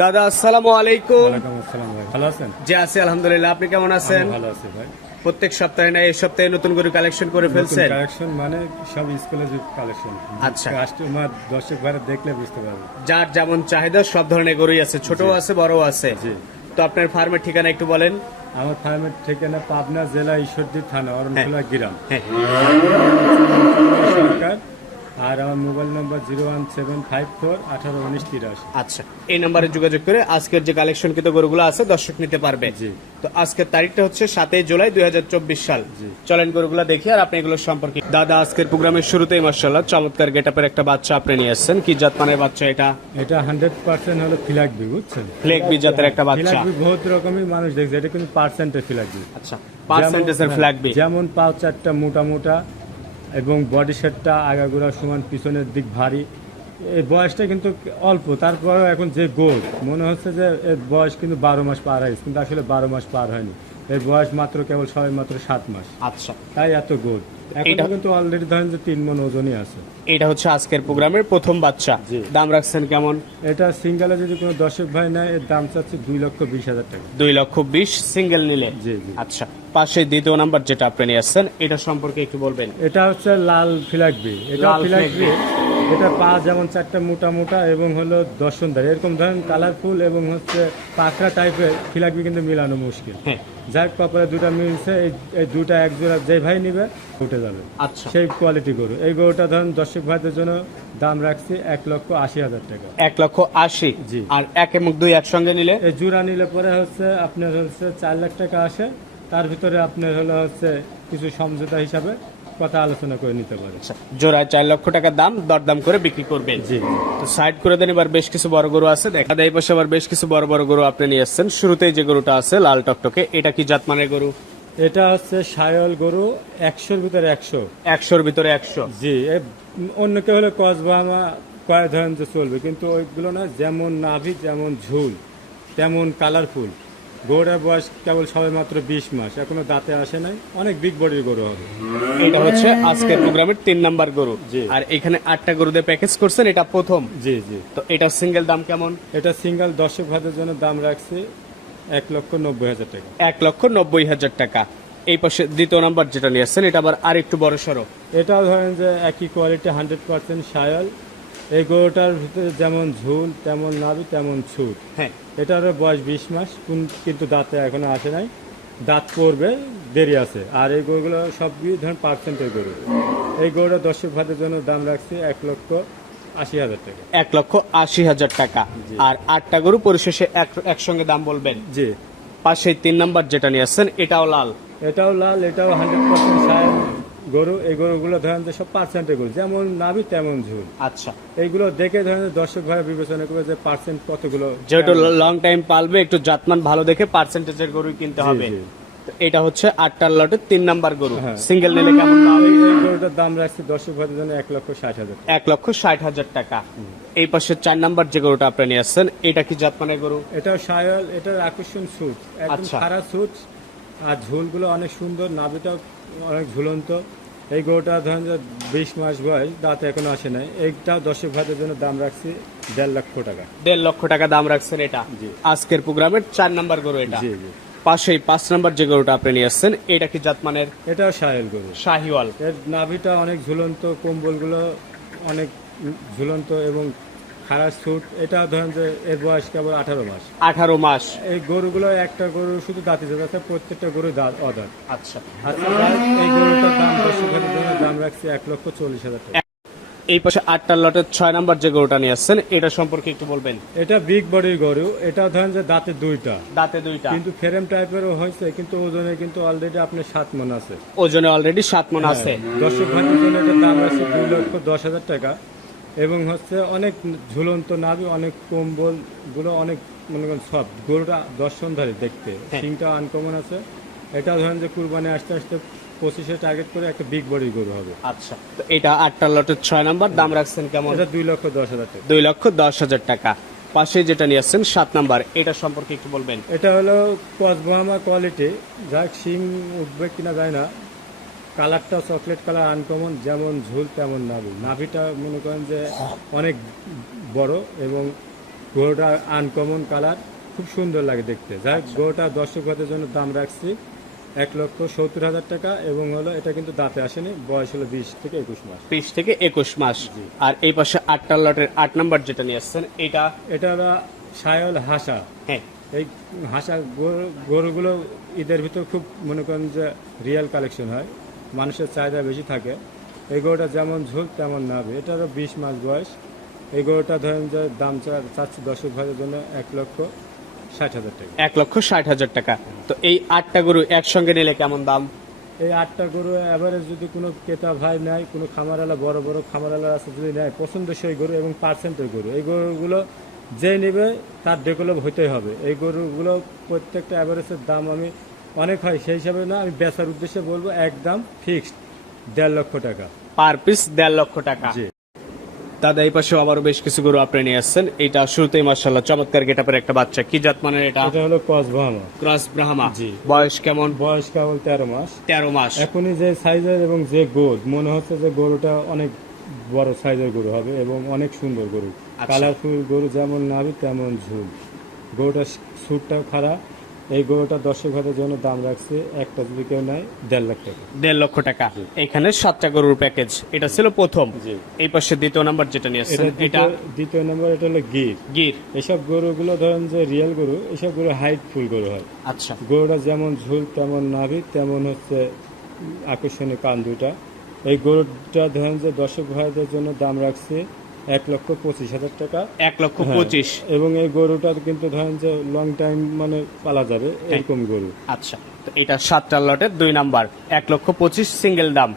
দাদা আসসালামু আলাইকুম। ভাই ভালো আছেন? জি আছি আলহামদুলিল্লাহ। আপনি কেমন আছেন? ভালো আছি ভাই। প্রত্যেক সপ্তাহে না এই সপ্তাহে নতুন করে কালেকশন করে ফেলছেন? কালেকশন মানে সব স্কুলের কালেকশন আচ্ছা। কাস্টমার দর্শক ভাইরা দেখলে বুঝতে পারবে। যার যেমন চাহিদা সব ধরনের গরুই আছে ছোট আছে বড় আছে। জি। তো আপনার ফার্মের ঠিকানা একটু বলেন। আমার ফার্মের ঠিকানা পাবনা জেলা ঈশ্বরদী থানা অরণখোলা গ্রাম হ্যাঁ সরকার আর আমার mobile number zero one seven five four আঠারো উনিশ তিরাশি। আচ্ছা এই নম্বরে যোগাযোগ করে আজকের যে কালেকশনকৃত গরুগুলো আছে দর্শক নিতে পারবে। জি। তো আজকের তারিখটা হচ্ছে সাতই জুলাই দুই সাল। চলেন গরুগুলো দেখি আর আপনি এগুলো সম্পর্কে। দাদা আজকের প্রোগ্রামের শুরুতেই মার্শাল্লাহ চমৎকার গেটাপের একটা বাচ্চা আপনি নিয়ে আসছেন কি জাতমানের বাচ্চা এটা? এটা হান্ড্রেড পার্সেন্ট হলো ফিলাকবি বুঝছেন? ফ্লেক বি জাতের একটা বাচ্চা। ফিলাকবি বহুত রকমই মানুষ দেখছে এটা কিন্তু পার্সেন্টের ফিলাকবি আচ্ছা পার্সেন্টেজের ফ্ল্যাগ বি। যেমন পাও চারটা মোটা মোটা এবং বডি শেডটা আগাগোড়া সমান পিছনের দিক ভারী। এই বয়সটা কিন্তু অল্প তারপরেও এখন যে গোল মনে হচ্ছে যে এর বয়স কিন্তু বারো মাস পার হয়েছে কিন্তু আসলে বারো মাস পার হয়নি। এর বয়স মাত্র কেবল সবাই মাত্র সাত মাস। আচ্ছা। তাই এত গোল এখন এটা- কিন্তু অলরেডি ধরেন যে তিন মন ওজনই আছে। এটা হচ্ছে আজকের প্রোগ্রামের প্রথম বাচ্চা। দাম রাখছেন কেমন? এটা সিঙ্গেলে যদি কোনো দর্শক ভাই নেয় এর দাম চাচ্ছে দুই লক্ষ বিশ হাজার টাকা। দুই লক্ষ বিশ সিঙ্গেল নিলে। জি জি। আচ্ছা পাশে দ্বিতীয় নাম্বার যেটা আপনি নিয়ে আসছেন এটা সম্পর্কে একটু বলবেন। এটা হচ্ছে লাল ফিলাকবি এটা লাল ফিলাকবি এটা পা যেমন চারটা মোটা মোটা এবং হলো দর্শনদার এরকম ধরেন কালারফুল এবং হচ্ছে পাখরা টাইপের ফিলাকবি কিন্তু মিলানো মুশকিল। হ্যাঁ। যাক কপালে দুটা মিলছে এই- এই দুটা এক জোড়া যে ভাই নিবে উঠে যাবে। আচ্ছা। সেই কোয়ালিটি গরু। এই গরুটা ধরেন দর্শক ভাইদের জন্য দাম রাখছি এক লক্ষ আশি হাজার টাকা। এক লক্ষ আশি? জি। আর এক এবং দুই একসঙ্গে নিলে? এই জোড়া নিলে পরে হচ্ছে আপনার হচ্ছে চার লাখ টাকা আসে। তার ভিতরে আপনার হলো হচ্ছে কিছু সমঝোতা হিসাবে কথা আলোচনা করে নিতে পারে। আচ্ছা, জোড়ায় চার লক্ষ টাকা দাম দরদাম করে বিক্রি করবেন। জি। তো সাইড করে দেন এবার বেশ কিছু বড় গরু আছে। দেখা এই পাশে আবার বেশ কিছু বড় বড় গরু আপনি নিয়ে আসছেন। শুরুতেই যে গরুটা আছে লাল টকটকে এটা কি জাতমানের গরু? এটা হচ্ছে সায়ল গরু একশোর ভিতরে একশো। একশোর ভিতরে একশো। জি অন্য কেউ হলে কসবামা কয় ধরেন যে চলবে কিন্তু ওইগুলো না যেমন নাভি যেমন ঝুল তেমন কালারফুল গরুটার বয়স কেবল সবে মাত্র বিশ মাস এখনও দাঁতে আসে নাই। অনেক বিগ বডির গরু হবে। এটা হচ্ছে আজকের প্রোগ্রামের তিন নাম্বার গরু। আর এখানে আটটা গরু দিয়ে প্যাকেজ করছেন এটা প্রথম। জি জি। তো এটা সিঙ্গেল দাম কেমন? এটা সিঙ্গেল দর্শক ভাতের জন্য দাম রাখছি এক লক্ষ নব্বই হাজার টাকা। এক লক্ষ নব্বই হাজার টাকা। এই পাশে দ্বিতীয় নাম্বার যেটা নিয়ে আসছেন এটা আবার আর একটু বড় সড়ো এটাও ধরেন যে একই কোয়ালিটি হান্ড্রেড পার্সেন্ট সায়ল এই গরুটার ভিতরে যেমন ঝুল তেমন নাড়ু তেমন ছুট। হ্যাঁ। এটারও বয়স বিশ মাস কোন- কিন্তু দাঁতে এখনও আসে নাই। দাঁত পড়বে দেরি আছে। আর এই গরুগুলো সবগুলি ধরেন পার্সেন্টের গরু। এই গরুটা দর্শক ভাতের জন্য দাম রাখছি এক লক্ষ আশি হাজার টাকা। এক লক্ষ আশি হাজার টাকা। আর আটটা গরু পরিশেষে এক- একসঙ্গে দাম বলবেন? জি। পাশে তিন নাম্বার যেটা নিয়ে আসছেন এটাও লাল। এটাও লাল এটাও হান্ড্রেড পার্সেন্ট গরু এই গরুগুলো ধরেন যে সব পার্সেন্টের গরু যেমন নাবি তেমন ঝুল। আচ্ছা। এইগুলো দেখে ধরেন দর্শক ভাই বিবেচনা করবে যে পার্সেন্ট কতগুলো যেহেতু লং টাইম পালবে একটু জাতমান ভালো দেখে পার্সেন্টেজের গরু কিনতে হবে। এটা হচ্ছে আটটার লটের তিন নাম্বার গরু। হ্যাঁ। সিঙ্গেল নিলে কেমন গরুটার দাম রাখছি দর্শক ভাইদের জন্য এক লক্ষ ষাট হাজার এক লক্ষ ষাট হাজার টাকা। এই পাশে চার নাম্বার যে গরুটা আপনি নিয়ে আসছেন এটা কি জাতমানের গরু? এটা সায়ল এটার আকর্ষণ সুট একদম আচ্ছা। খারাপ সুট আর ঝুলগুলো অনেক সুন্দর নাভিটাও অনেক ঝুলন্ত। এই গরুটা ধরেন যে বিশ মাস বয়স দাঁত এখনও আসে নাই। এইটাও দর্শক ভাইদের জন্য দাম রাখছি দেড় লক্ষ টাকা। দেড় লক্ষ টাকা দাম রাখছেন এটা? জি। আজকের প্রোগ্রামের চার নাম্বার গরু এটা। জি জি। পাশেই পাঁচ নাম্বার যে গরুটা আপনি নিয়ে আসছেন এটা কি জাতমানের? এটা সায়ল গরু। শাহিওয়াল। এর নাভিটা অনেক ঝুলন্ত কম্বলগুলো অনেক ঝুলন্ত এবং খারাপ সুট এটা ধরেন যে এর বয়স কেবল আঠারো মাস। আঠারো মাস। এই গরুগুলো একটা গরু শুধু দাঁতি যাচ্ছে প্রত্যেকটা গরু দাঁত অদাঁত আচ্ছা। আচ্ছা এই গরুটার দাম জন্য দাম রাখছি এক লক্ষ চল্লিশ হাজার টাকা। এই পাশে আটটার লটের ছয় নাম্বার যে গরুটা নিয়ে আসছেন এটা সম্পর্কে একটু বলবেন? এটা বিগ বডির গরু এটা ধরেন যে দাঁতে দুইটা। দাঁতে দুইটা। কিন্তু ফ্রেম টাইপের হয়েছে কিন্তু ওজনে কিন্তু অলরেডি আপনার সাত মন আছে। ওজনে অলরেডি সাত মন আছে। দর্শক ভাইদের জন্য এটার দাম আছে দুই লক্ষ দশ হাজার টাকা। এবং হচ্ছে অনেক ঝুলন্ত নাবি অনেক কম্বলগুলো অনেক মনে করেন সব। গরুটা দর্শনধারী দেখতে। হ্যাঁ। সিংটা আনকমন আছে। এটা ধরেন যে কুরবানি আসতে আসতে পঁচিশে টার্গেট করে একটা বিগ বডির গরু হবে। আচ্ছা। তো এটা আটটার লটের ছয় নাম্বার দাম রাখছেন কেমন? এটা দুই লক্ষ দশ হাজার টাকা। দুই লক্ষ দশ হাজার টাকা। পাশে যেটা নিয়ে আসছেন সাত নাম্বার এটা সম্পর্কে একটু বলবেন। এটা হলো কসবাহামা কোয়ালিটি যাক শিং উঠবে কিনা যায় না। কালারটা চকলেট কালার আনকমন যেমন ঝুল তেমন নাভি নাভিটা মনে করেন যে অনেক বড় এবং গরুটা আনকমন কালার খুব সুন্দর লাগে দেখতে। যাই হোক, গরুটা দর্শক ভাইদের জন্য দাম রাখছি এক লক্ষ সত্তর হাজার টাকা এবং হলো এটা কিন্তু দাঁতে আসেনি বয়স হলো বিশ থেকে একুশ মাস। বিশ থেকে একুশ মাস। আর এই পাশে আটটা লটের আট নাম্বার যেটা নিয়ে আসছেন এটা? এটা হলো সায়ল হাসা। হ্যাঁ। এই হাসা গরু- গরুগুলো ঈদের ভিতর খুব মনে করেন যে রিয়েল কালেকশন হয়। মানুষের চাহিদা বেশি থাকে। এই গরুটা যেমন ঝোল তেমন নাবে। এটারও বিশ মাস বয়স। এই গরুটা ধরেন যে দাম চাচ্ছি দর্শক ভাইয়ের জন্য এক লক্ষ ষাট হাজার টাকা। এক লক্ষ ষাট হাজার টাকা। তো এই আটটা গরু একসঙ্গে নিলে কেমন দাম? এই আটটা গরু অ্যাভারেজ যদি কোনো ক্রেতা ভাই নেয় কোনো খামারালা বড় বড় খামারালা আছে যদি নেয় পছন্দ পছন্দসই গরু এবং পার্সেন্টের গরু। এই গরুগুলো যে নেবে তার ডেভেলপ হতেই হবে। এই গরুগুলো প্রত্যেকটা অ্যাভারেজের দাম আমি অনেক হয় সেই হিসাবে না আমি বেচার উদ্দেশ্যে বলব একদম ফিক্সড দেড় লক্ষ টাকা। পার পিস দেড় লক্ষ টাকা। জি। দাদা এই পাশে আবারও বেশ কিছু গরু আপনি নিয়ে আসছেন। এটা শুরুতেই মার্শাল্লাহ চমৎকার গেটাপের একটা বাচ্চা। কি জাত মানের এটা? এটা হলো ক্রস ভামা ক্রস ব্রাহ্মা। জি। বয়স কেমন? বয়স কেবল তেরো মাস। তেরো মাস। এখনই যে সাইজের এবং যে গোদ মনে হচ্ছে যে গরুটা অনেক বড় সাইজের গরু হবে এবং অনেক সুন্দর গরু। আচ্ছা। কালারফুল গরু যেমন নাবি তেমন ঝুল। গরুটার সুরটাও খারাপ এই গরুটা দর্শক ভাতের জন্য দাম রাখছে একটা যদি কেউ নেয় দেড় লাখ টাকা। দেড় লক্ষ টাকা। এখানে সাতটা গরুর প্যাকেজ এটা ছিল প্রথম। এই পাশে দ্বিতীয় নাম্বার যেটা নিয়ে এটা আসছেন এটা দ্বিতীয় নাম্বার এটা হলো গির। গির। এসব গরুগুলো ধরেন যে রিয়েল গরু এসব গরু হাইট ফুল গরু হয়। আচ্ছা। গরুটা যেমন ঝুল তেমন নাভি তেমন হচ্ছে আকর্ষণীয় কান দুটা এই গরুটা ধরেন যে দর্শক ভাইদের জন্য দাম রাখছে এক লক্ষ পঁচিশ হাজার টাকা। এক লক্ষ হ্যাঁ, পঁচিশ। এবং এই গরুটা কিন্তু ধরেন যে লং টাইম মানে পালা যাবে এরকম গরু। আচ্ছা তো এটা সাতটা লটের দুই নাম্বার। এক লক্ষ পঁচিশ সিঙ্গেল দাম।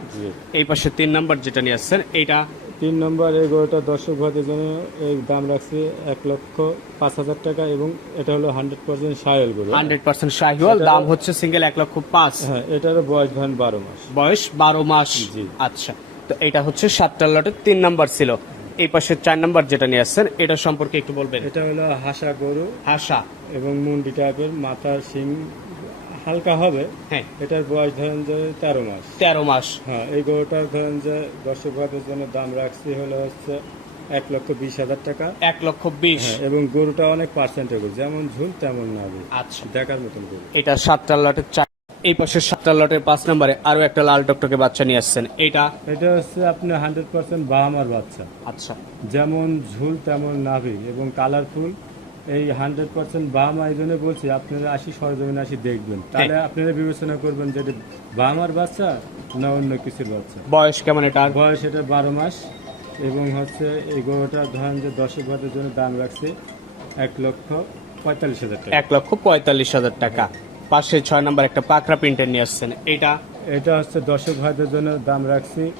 এই পাশে তিন নাম্বার যেটা নিয়ে আসছেন এটা তিন নম্বর এই গরুটা দর্শক ভাইদের জন্য এই দাম রাখছে এক লক্ষ পাঁচ হাজার টাকা এবং এটা হলো হান্ড্রেড পার্সেন্ট সায়ল গরু। হান্ড্রেড পার্সেন্ট শাহিওয়াল দাম হচ্ছে সিঙ্গেল এক লক্ষ পাঁচ। হ্যাঁ এটারও বয়স ধরেন বারো মাস। বয়স বারো মাস। জি। আচ্ছা তো এটা হচ্ছে সাতটা লটের তিন নাম্বার ছিল। এই পাশে চার নাম্বার যেটা নিয়ে আসছেন এটা সম্পর্কে একটু বলবেন। এটা হলো হাসা গরু। হাসা। এবং মুন্ডি টাইপের মাথার শিং হালকা হবে। হ্যাঁ। এটার বয়স ধরেন যে তেরো মাস। তেরো মাস। হ্যাঁ এই গরুটার ধরেন যে দর্শক ভাইদের জন্য দাম রাখছি হলো হচ্ছে এক লক্ষ বিশ হাজার টাকা। এক লক্ষ বিশ। হ্যাঁ এবং গরুটা অনেক পার্সেন্টের গরু যেমন ঝুল তেমন না আচ্ছা। দেখার মতন গরু। এটা সাতটা লটের চার এই পাশে সাতটা লটের পাঁচ নম্বরে আরও একটা লাল টকটকে বাচ্চা নিয়ে আসছেন। এটা এটা হচ্ছে আপনি হান্ড্রেড পার্সেন্ট বাহামার বাচ্চা। আচ্ছা। যেমন ঝুল তেমন নাভি এবং কালারফুল। এই হান্ড্রেড পার্সেন্ট বাহামা এই জন্য বলছি আপনারা আসি সরজমিনে আসি দেখবেন। তাহলে আপনারা বিবেচনা করবেন যে বাহামার বাচ্চা না অন্য কিছুর বাচ্চা। বয়স কেমন এটার? বয়স এটা বারো মাস এবং হচ্ছে এই গরুটা ধরেন যে দশক ভাতের জন্য দাম রাখছে এক লক্ষ পঁয়তাল্লিশ হাজার টাকা। এক লক্ষ পঁয়তাল্লিশ হাজার টাকা। পাশে ছয় নম্বর একটা পাকড়া প্রিন্টার নিয়ে আসছেন। এটা? এটা হচ্ছে দর্শক ভাইদের জন্য দাম রাখছি।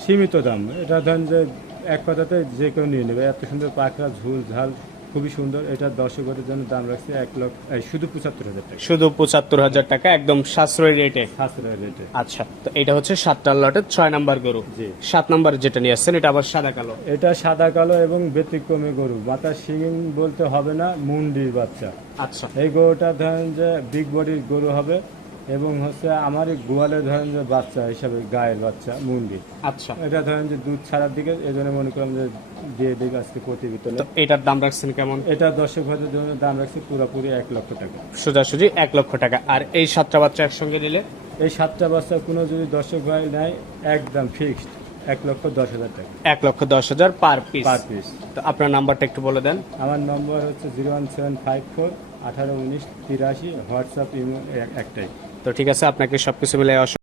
সীমিত দাম। এটা ধরেন যে এক কথাতে যে কেউ নিয়ে নেবে। এত সুন্দর পাখরা ঝুল ঝাল। খুবই সুন্দর। এটা দশক ভাতের জন্য দাম রাখছি এক লক্ষ শুধু পঁচাত্তর হাজার টাকা। শুধু পঁচাত্তর হাজার টাকা একদম সাশ্রয়ী রেটে। সাশ্রয় রেটে। আচ্ছা তো এটা হচ্ছে সাতটা লটের ছয় নাম্বার গরু। সাত নাম্বার যেটা নিয়ে আসছেন এটা আবার সাদা কালো। এটা সাদা কালো এবং ব্যতিক্রমী গরু। মাথার শিং বলতে হবে না মুন্ডির বাচ্চা। আচ্ছা। এই গরুটা ধরেন যে বিগ বডির গরু হবে। এবং হচ্ছে আমার এই গোয়ালে ধরেন যে বাচ্চা হিসাবে গায়ের বাচ্চা মুন্ডি। আচ্ছা। এটা ধরেন যে দুধ ছাড়ার দিকে এই জন্য মনে করলাম যে দিয়ে দিক আজকে প্রতিবিতলে তো এটার দাম রাখছেন কেমন? এটা দর্শক ভাতের জন্য দাম রাখছি পুরোপুরি এক লক্ষ টাকা। সোজাসুজি এক লক্ষ টাকা। আর এই সাতটা বাচ্চা একসঙ্গে নিলে? এই সাতটা বাচ্চা কোনো যদি দর্শক ভাই নেয় একদম ফিক্সড এক লক্ষ দশ হাজার টাকা। এক লক্ষ দশ হাজার পার পিস পার পিস তো আপনার নাম্বারটা একটু বলে দেন। আমার নম্বর হচ্ছে zero one seven five four আঠারো উনিশ তিরাশি হোয়াটসঅ্যাপ ইমো একটাই। তো ঠিক আছে আপনাকে সবকিছু মিলে অসংখ্য